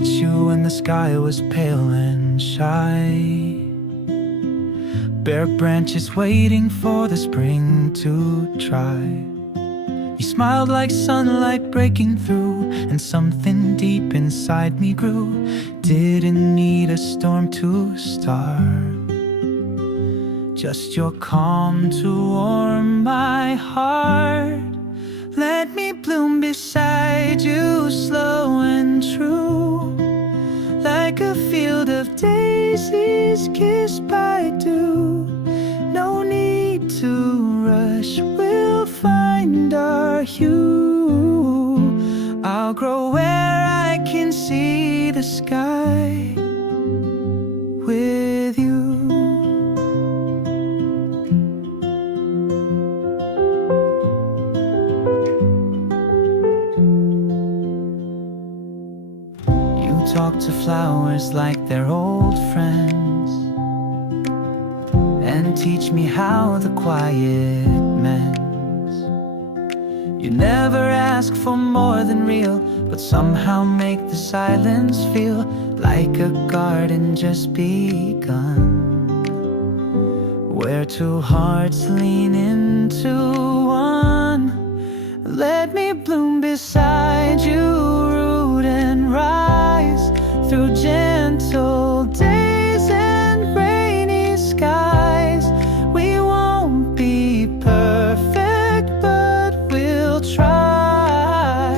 met you when the sky was pale and shy. Bare branches waiting for the spring to try. You smiled like sunlight breaking through, and something deep inside me grew. Didn't need a storm to start, just your calm to warm my heart. Let me bloom beside you, slow and true, like a field of daisies kissed by dew. No need to rush, we'll find our hue. I'll grow where I can see the sky with you. Talk to flowers like they're old friends, and teach me how the quiet mends. You never ask for more than real, but somehow make the silence feel like a garden just begun, where two hearts lean into one. Let me bloom beside you, root and rise through gentle days and rainy skies. We won't be perfect, but we'll try,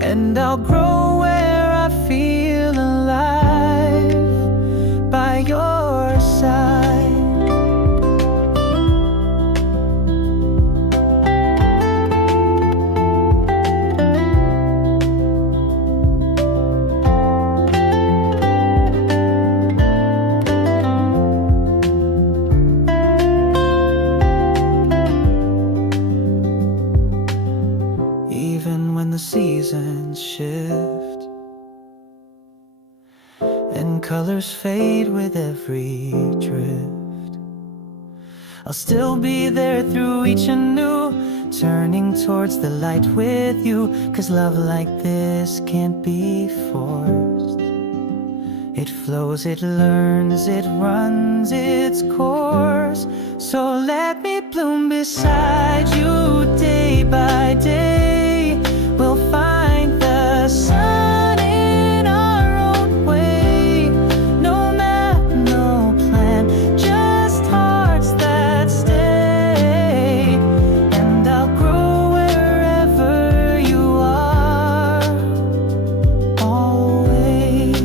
and I'll grow where I feel alive by your side. Seasons shift and colors fade with every drift, I'll still be there through each anew, turning towards the light with you. 'Cause love like this can't be forced. It flows, it learns, it runs its course. So let me bloom beside you day by day. We'll find the sun in our own way. No map, no plan, just hearts that stay. And I'll grow wherever you are, always.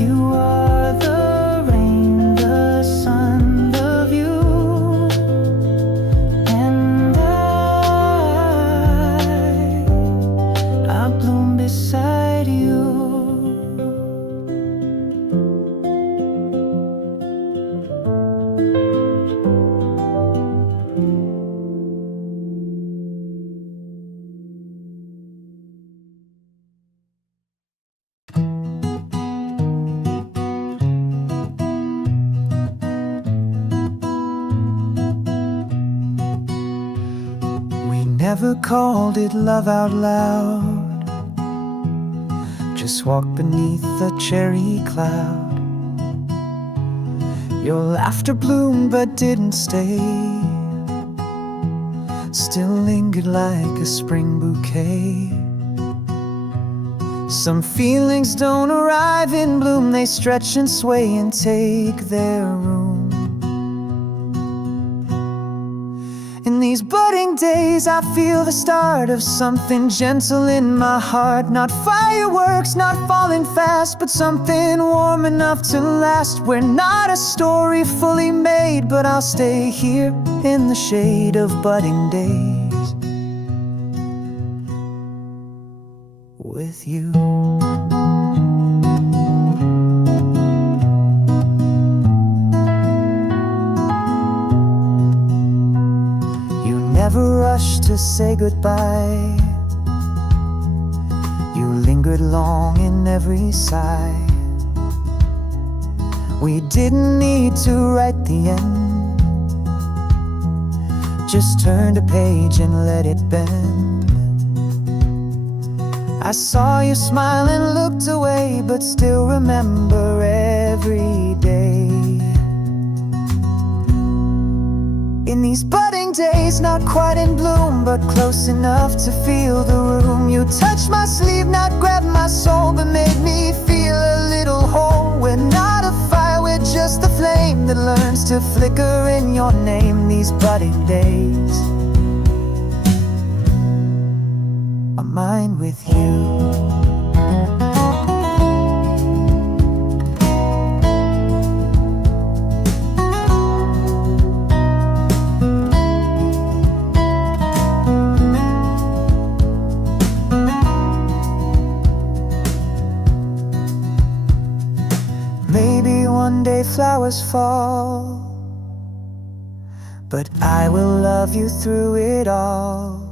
You are the rain, the sun, the view, and I bloom beside you. We never called it love out loud, just walked beneath a cherry cloud. Your laughter bloomed but didn't stay, still lingered like a spring bouquet. Some feelings don't arrive in bloom, they stretch and sway and take their room. In these budding days I feel the start of something gentle in my heart. Not fireworks, not falling fast, but something warm enough to last. We're not a story fully made, but I'll stay here in the shade of budding days with you. Never rushed to say goodbye. You lingered long in every sigh. We didn't need to write the end, just turned a page and let it bend. I saw you smile and looked away, but still remember every day. In these budding days, not quite in bloom, but close enough to feel the room. You touched my sleeve, not grabbed my soul, but made me feel a little whole. We're not a fire, we're just a flame that learns to flicker in your name. These budding days are mine with you. Maybe one day flowers fall, but I will love you through it all.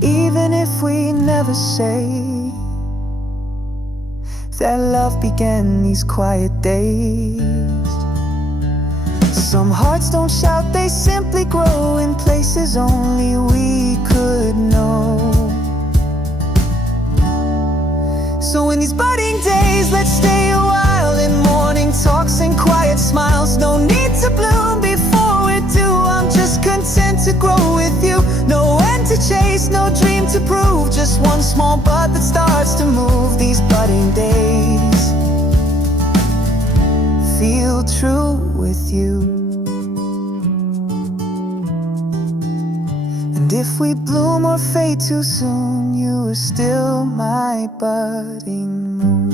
Even if we never say that love began these quiet days. Some hearts don't shout, they simply grow in places only we could know. So in these budding days, let's stay a while in morning talks and quiet smiles. No need to bloom before we do, I'm just content to grow with you. No end to chase, no dream to prove, just one small bud that starts to move. These budding days feel true with you. And if we bloom or fade too soon, you are still my budding moon.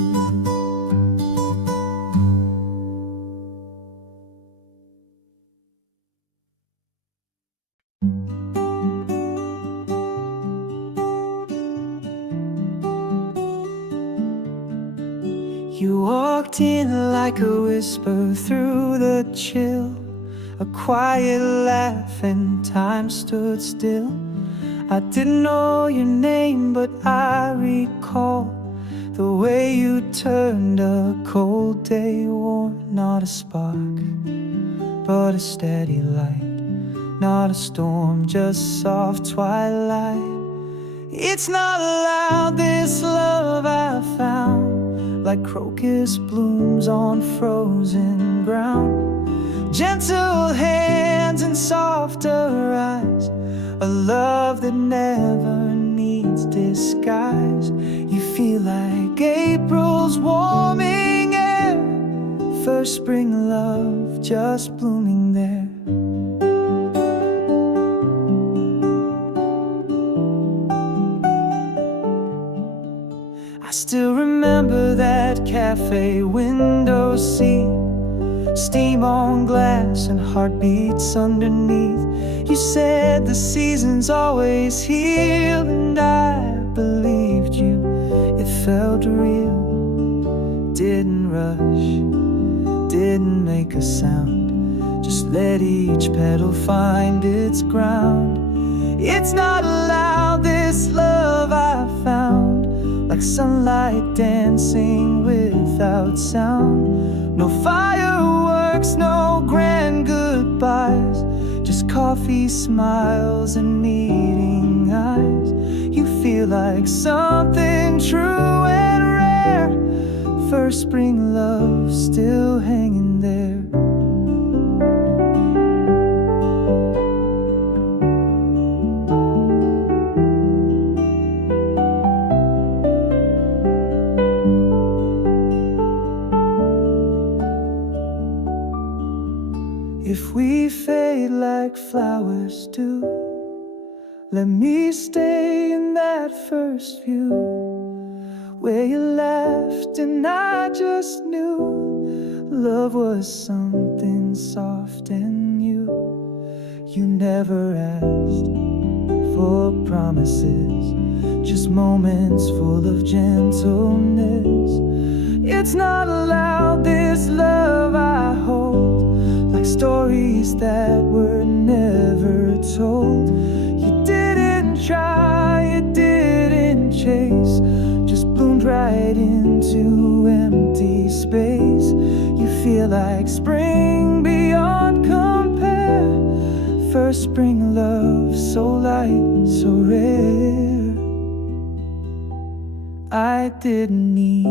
You walked in like a whisper through the chill, a quiet laugh and time stood still. I didn't know your name, but I recall the way you turned a cold day warm. Not a spark, but a steady light. Not a storm, just soft twilight. It's not loud, this love I found, like crocus blooms on frozen ground. Gentle hands and softer eyes, a love that never needs disguise. You feel like April's warming air, first spring love just blooming there. I still remember that cafe window seat, steam on glass and heartbeats underneath. You said the seasons always heal, and I believed you. It felt real, didn't rush, didn't make a sound, just let each petal find its ground. It's not loud, this love I found, like sunlight dancing without sound. No fireworks, no grand goodbyes, just coffee, smiles, and meeting eyes. You feel like something true and rare, first spring love still hanging there. If we fade like flowers do, let me stay in that first view, where you laughed and I just knew love was something soft and new. You never asked for promises, just moments full of gentleness. It's not loud, this love I hold, like stories that were never told. You didn't try, you didn't chase, just bloomed right into empty space. You feel like spring beyond compare, first spring love so light, so rare. I didn't need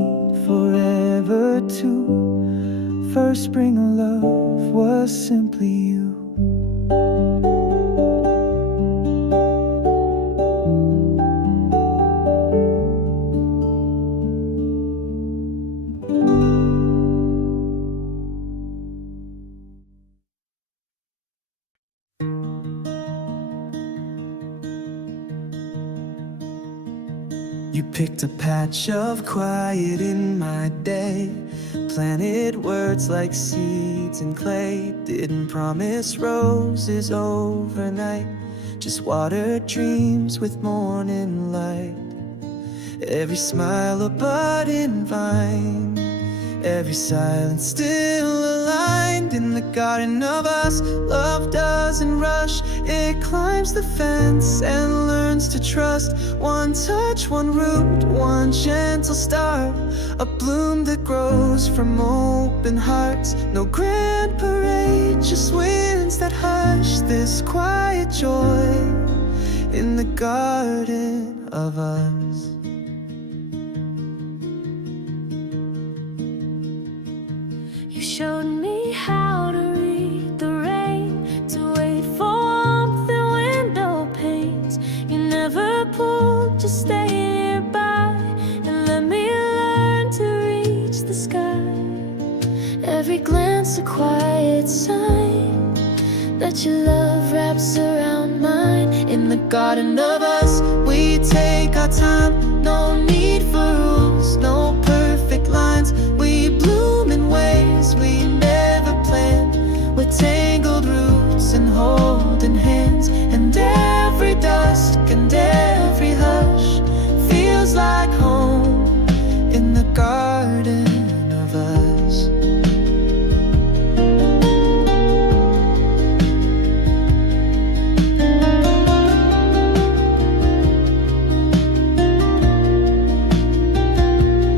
forever to. First spring of love was simply you. You picked a patch of quiet in my day, planted words like seeds in clay, didn't promise roses overnight, just watered dreams with morning light. Every smile a budding vine, every silence still aligned. In the garden of us, love doesn't rush, it climbs the fence and learns to trust. One touch, one root, one gentle star, a bloom that grows from open hearts. No grand parade, just winds that hush this quiet joy in the garden of us. You showed me how to read the rain, to wait for warmth in window panes. You never pulled, just stay nearby and let me learn to reach the sky. Every glance a quiet sign that your love wraps around mine. In the garden of us, we take our time, no need for rules, no perfect lines. We bloom in ways we never planned, with tangled roots and holding hands. And every dusk and every hush feels like home in the garden of us.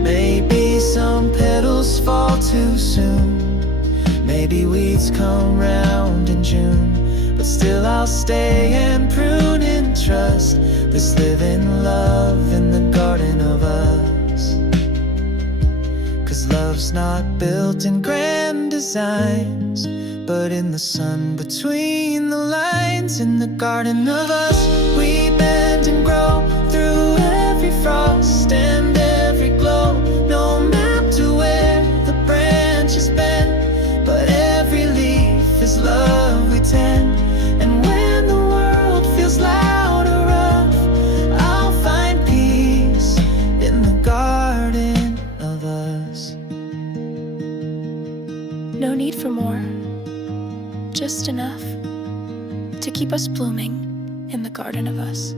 Maybe some petals fall too soon, maybe weeds come round in June, but still I'll stay and prune in trust this living love in the garden of us. 'Cause love's not built in grand designs, but in the sun between the lines. In the garden of us, we bend and grow through every frost and every glow. No map to where the branches bend, but every leaf is love we tend. And when the world feels loud or rough, I'll find peace in the garden of us. No need for more, just enough to keep us blooming in the garden of us.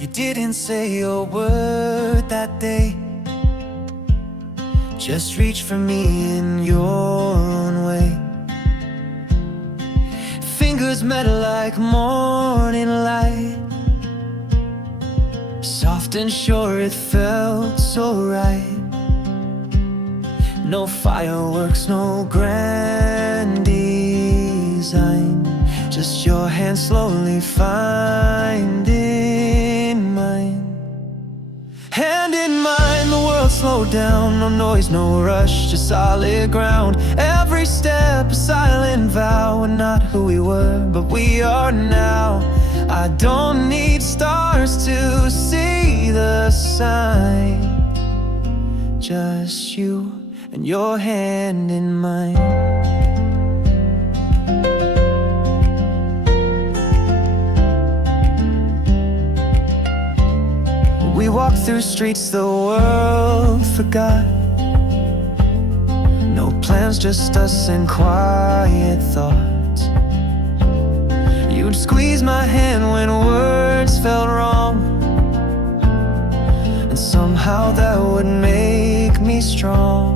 You didn't say a word that day, just reach for me in your own way. Fingers met like morning light, soft and sure it felt so right. No fireworks, no grand design, just your hand slowly finding mine. Hand in mine, the world slowed down, no noise, no rush, just solid ground. Every step a silent vow, we're not who we were, but we are now. I don't need stars to see the sign, just you and your hand in mine. We walked through streets the world forgot, no plans, just us and quiet thoughts. You'd squeeze my hand when words felt wrong, and somehow that would make me strong.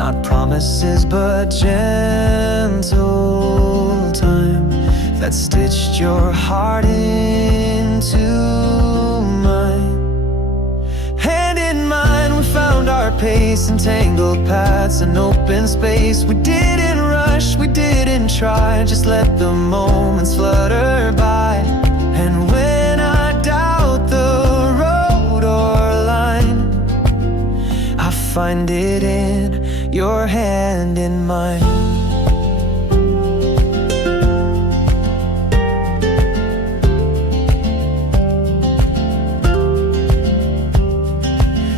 Not promises but gentle time that stitched your heart into mine. Hand in mine, we found our pace, nice and tangled paths and open space. We didn't rush, we didn't try, just let the moments flutter by. And when I doubt the road or line, I find it in your hand in mine.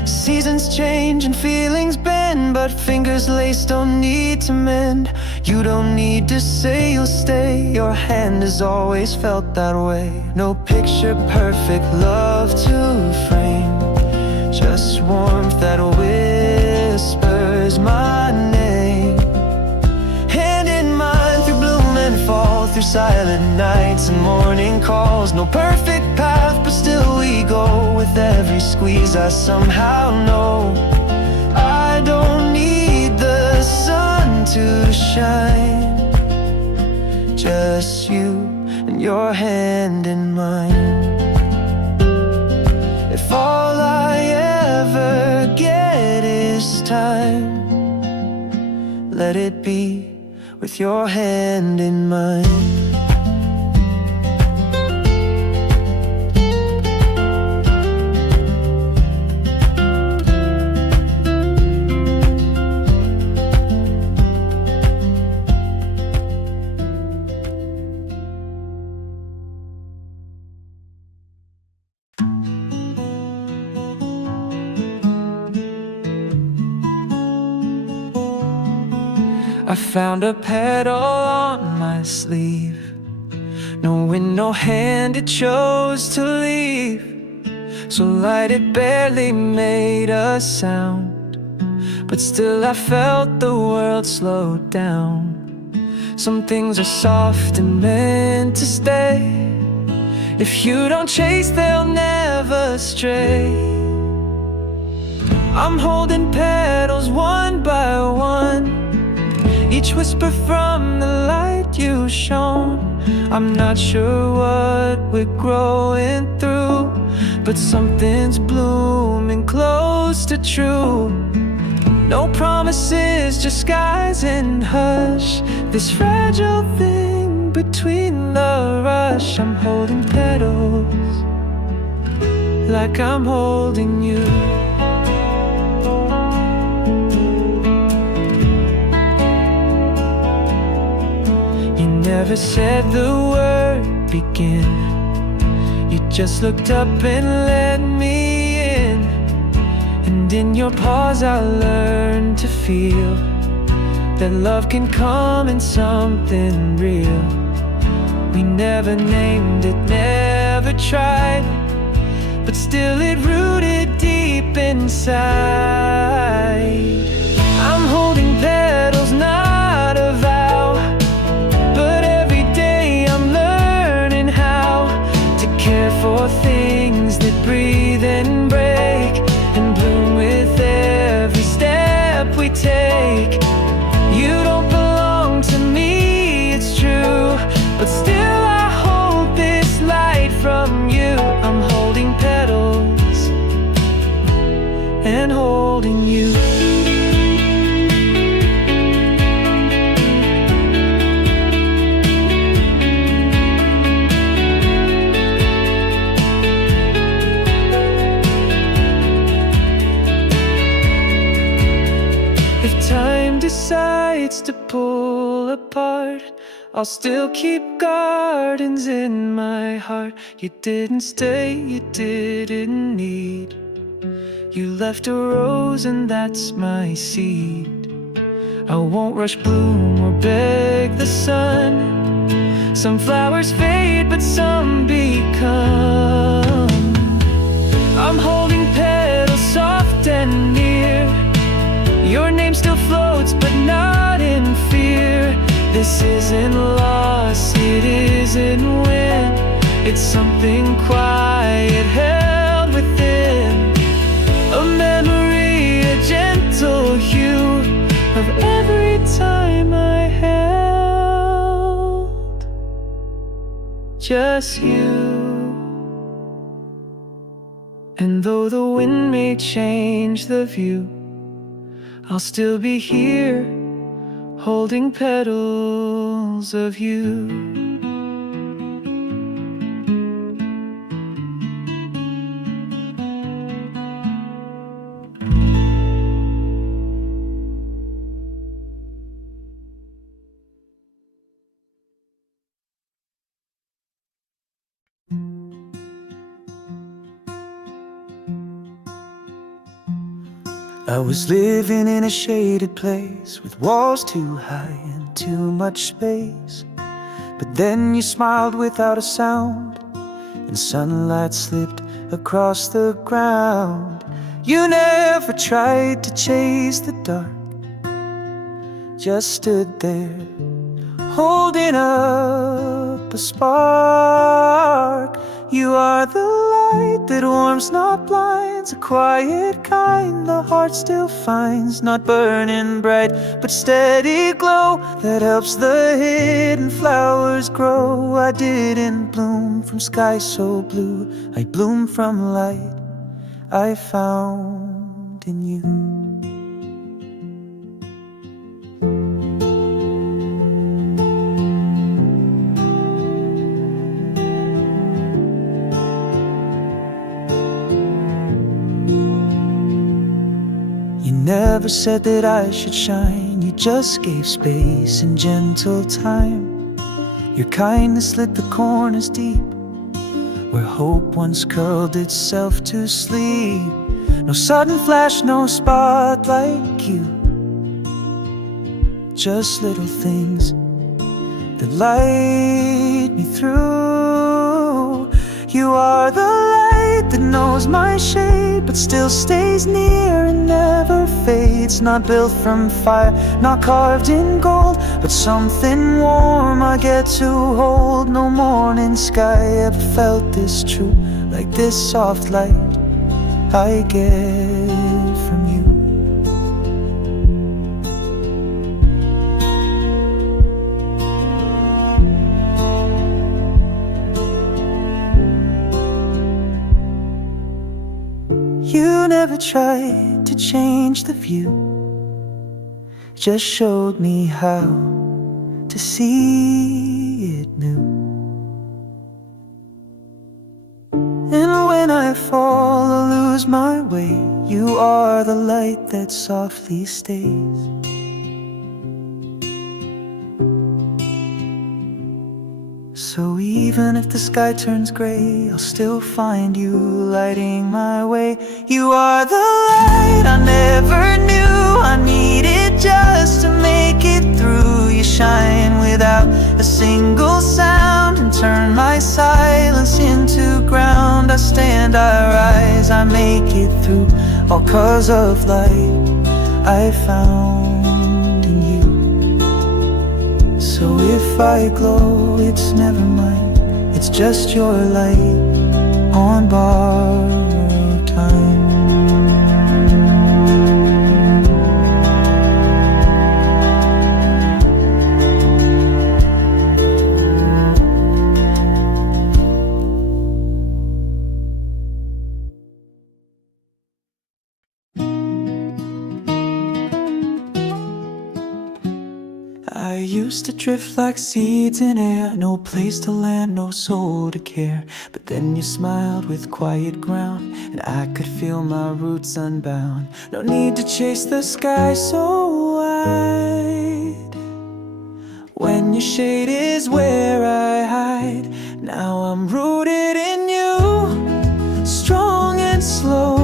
Seasons change and feelings bend, but fingers laced don't need to mend. You don't need to say you'll stay, your hand has always felt that way. No picture perfect love to frame, just warmth that whispers my name. Hand in mine through bloom and fall, through silent nights and morning calls. No perfect path, but still we go. With every squeeze I somehow know I don't need the sun to shine, just you and your hand in mine. If all I ever get is time, let it be with your hand in mine. I found a petal on my sleeve, no wind, no hand, it chose to leave. So light it barely made a sound, but still I felt the world slow down. Some things are soft and meant to stay. If you don't chase, they'll never stray. I'm holding petals one by one, each whisper from the light you shone. I'm not sure what we're growing through, but something's blooming close to true. No promises, just skies and hush. This fragile thing between the rush. I'm holding petals like I'm holding you. Never said the word begin, you just looked up and let me in. And in your pause I learned to feel that love can come in something real. We never named it, never tried, but still it rooted deep inside. I'm holding petals, not a vow, but every day I'm learning how to care for things that breathe and break and bloom with every step we take. You don't belong to me, it's true, but still I hold this light from you. I'm holding petals and holding you. If time decides to pull apart, I'll still keep gardens in my heart. You didn't stay, you didn't need. You left a rose and that's my seed. I won't rush bloom or beg the sun. Some flowers fade but some become. I'm holding petals soft and near. Your name still floats but not in fear. This isn't loss, it isn't win. It's something quiet held within. A memory, a gentle hue of every time I held just you. And though the wind may change the view, I'll still be here, holding petals of you. I was living in a shaded place with walls too high and too much space. But then you smiled without a sound, and sunlight slipped across the ground. You never tried to chase the dark, just stood there, holding up a spark. You are the light that warms, not blinds, a quiet kind the heart still finds, not burning bright, but steady glow that helps the hidden flowers grow. I didn't bloom from sky so blue, I bloomed from light I found in you. You never said that I should shine, you just gave space and gentle time. Your kindness lit the corners deep, where hope once curled itself to sleep. No sudden flash, no spotlight cue, just little things that light me through. You are the light that knows my shade, but still stays near and never fades. Not built from fire, not carved in gold, but something warm I get to hold. No morning sky ever felt this true, like this soft light I get from you. You never tried to change the view, just showed me how to see it new. And when I fall or lose my way, you are the light that softly stays. So even if the sky turns gray, I'll still find you lighting my way. You are the light I never knew I needed just to make it through. You shine without a single sound and turn my silence into ground. I stand, I rise, I make it through, all 'cause of light I found in you. So if I glow, it's never mine, it's just your light on borrowed time. I used to drift like seeds in air, no place to land, no soul to care. But then you smiled with quiet ground, and I could feel my roots unbound. No need to chase the sky so wide, when your shade is where I hide. Now I'm rooted in you, strong and slow,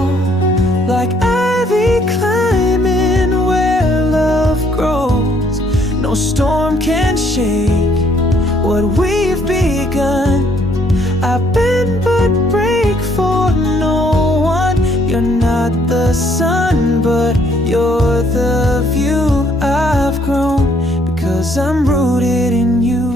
like ivy climbing where love grows. No storm can shake what we've begun. I bend but break for no one. You're not the sun, but you're the view I've grown, because I'm rooted in you.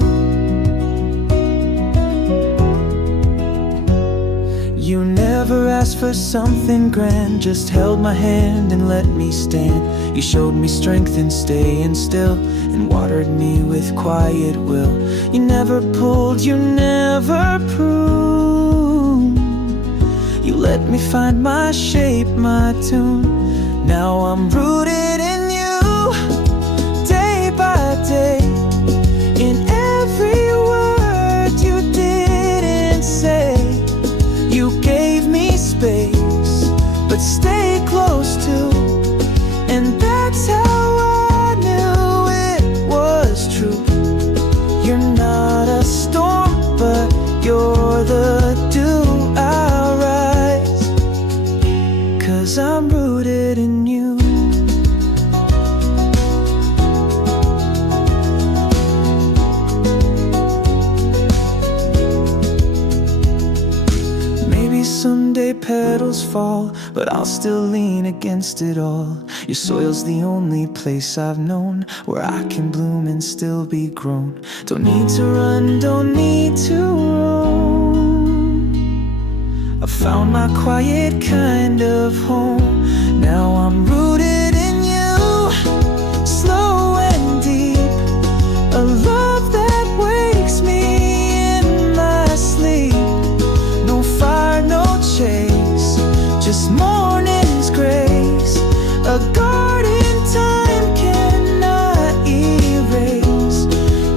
You never asked for something grand, just held my hand and let me stand. You showed me strength in staying still, and watered me with quiet will. You never pulled, you never pruned. You let me find my shape, my tune. Now I'm rooted in petals fall, but I'll still lean against it all. Your soil's the only place I've known where I can bloom and still be grown. Don't need to run, don't need to roam. I found my quiet kind of home. Now I'm rooted in you, slow and deep. A love that wakes me in my sleep. No fire, no chase, just morning's grace. A garden time cannot erase.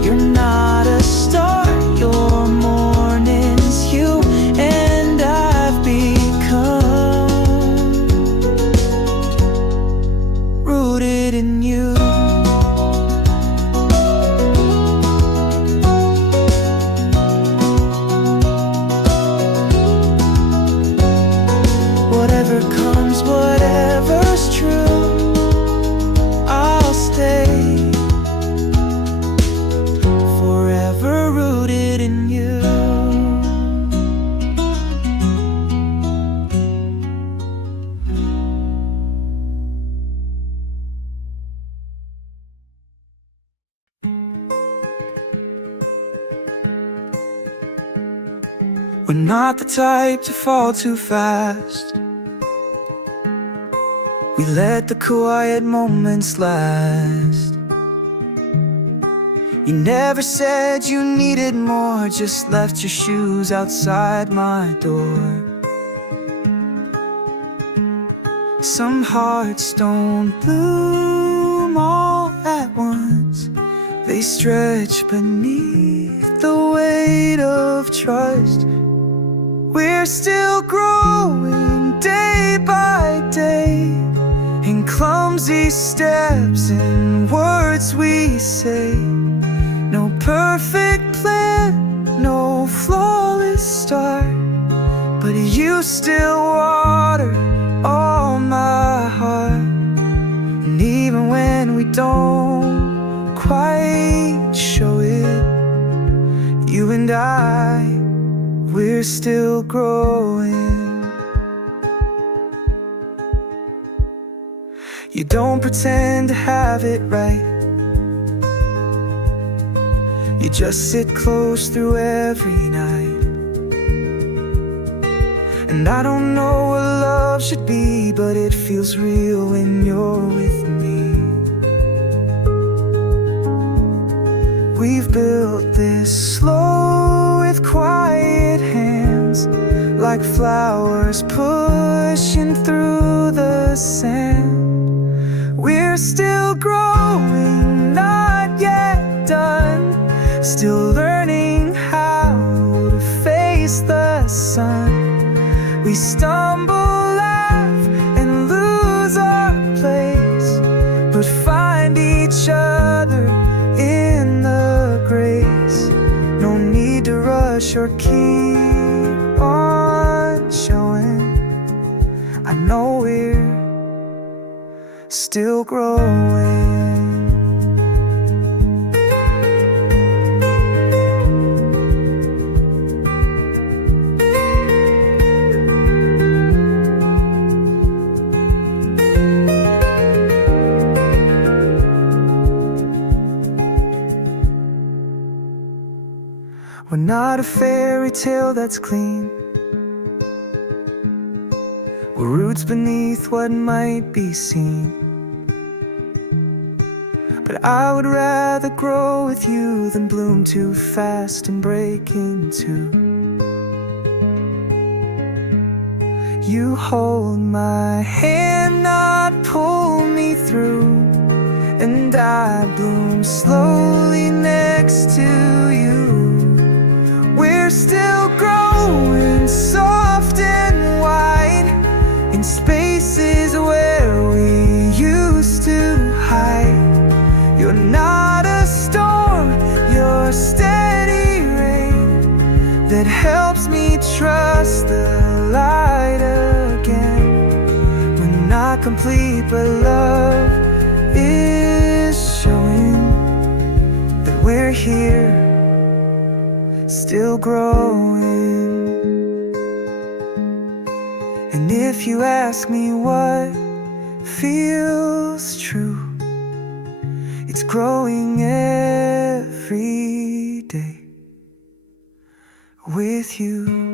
You're not a star, your morning's hue, and I've become rooted in you. Whatever comes, whatever's true, I'll stay forever rooted in you. We're not the type to fall too fast. We let the quiet moments last. You never said you needed more, just left your shoes outside my door. Some hearts don't bloom all at once. They stretch beneath the weight of trust. We're still growing day by day, in clumsy steps and words we say. No perfect plan, no flawless start, but you still water all my heart. And even when we don't quite show it, you and I, we're still growing. You don't pretend to have it right. You just sit close through every night. And I don't know what love should be, but it feels real when you're with me. We've built this slow with quiet hands, like flowers pushing through the sand. We're still growing, not yet done, still learning how to face the sun. We stumble, laugh, and lose our place, but find each other in the grace. No need to rush or keep on showing. I know we're still growing. We're not a fairy tale that's clean. We're roots beneath what might be seen. But I would rather grow with you than bloom too fast and break in two. You hold my hand, not pull me through, and I bloom slowly next to you. We're still growing soft and wide, in spaces where we used to hide. You're not a storm, you're steady rain that helps me trust the light again. We're not complete, but love is showing that we're here, still growing. if you ask me what feels true, it's growing every day with you.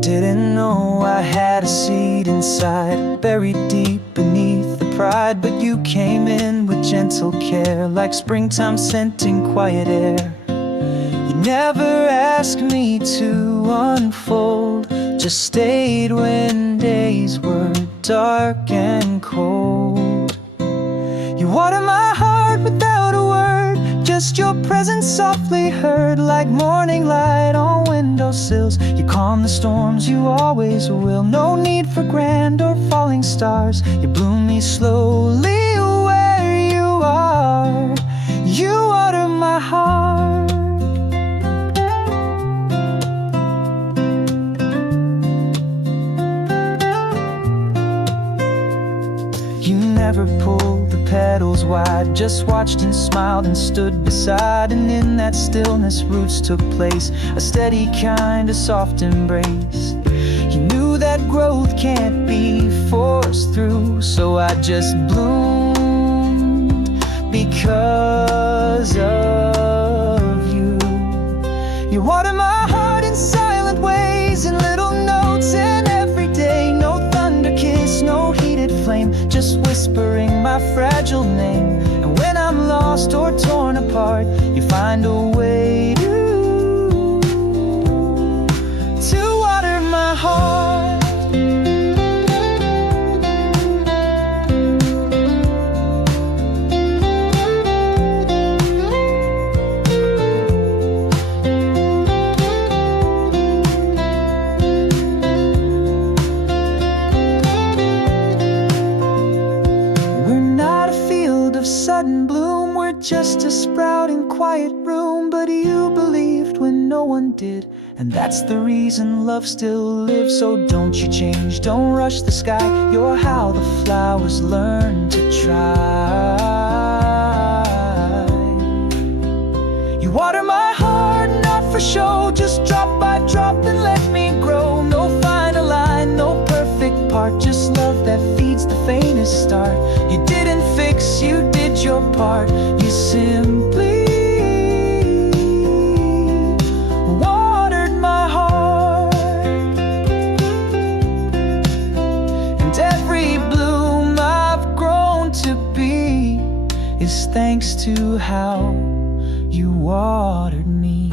Didn't know I had a seed inside, buried deep beneath the pride. But you came in with gentle care, like springtime scenting quiet air. You never asked me to unfold, just stayed when days were dark and cold. You water my heart without a word, just your presence softly heard, like morning light on windowsills. You calm the storms, you always will. No need for grand or falling stars. You bloom me slowly where you are. You water my heart. You never pulled the petals wide, just watched and smiled and stood beside. And in that stillness roots took place, a steady kind of soft embrace. You knew that growth can't be forced through, so I just bloomed because of you. You water my heart in silent ways, in little notes and every day. No thunder kiss, no heated flame, just whispering my fragile name. And when I'm lost or torn apart, you find a way to water my heart. Sudden bloom, we're just a sprouting quiet room. But you believed when no one did, and that's the reason love still lives. So don't you change, don't rush the sky. You're how the flowers learn to try. You water my heart, not for show, just drop by drop and let me grow. No final line, no perfect part, just love that feeds the faintest star. You didn't fix, you did your part. You simply watered my heart. And every bloom I've grown to be is thanks to how you watered me.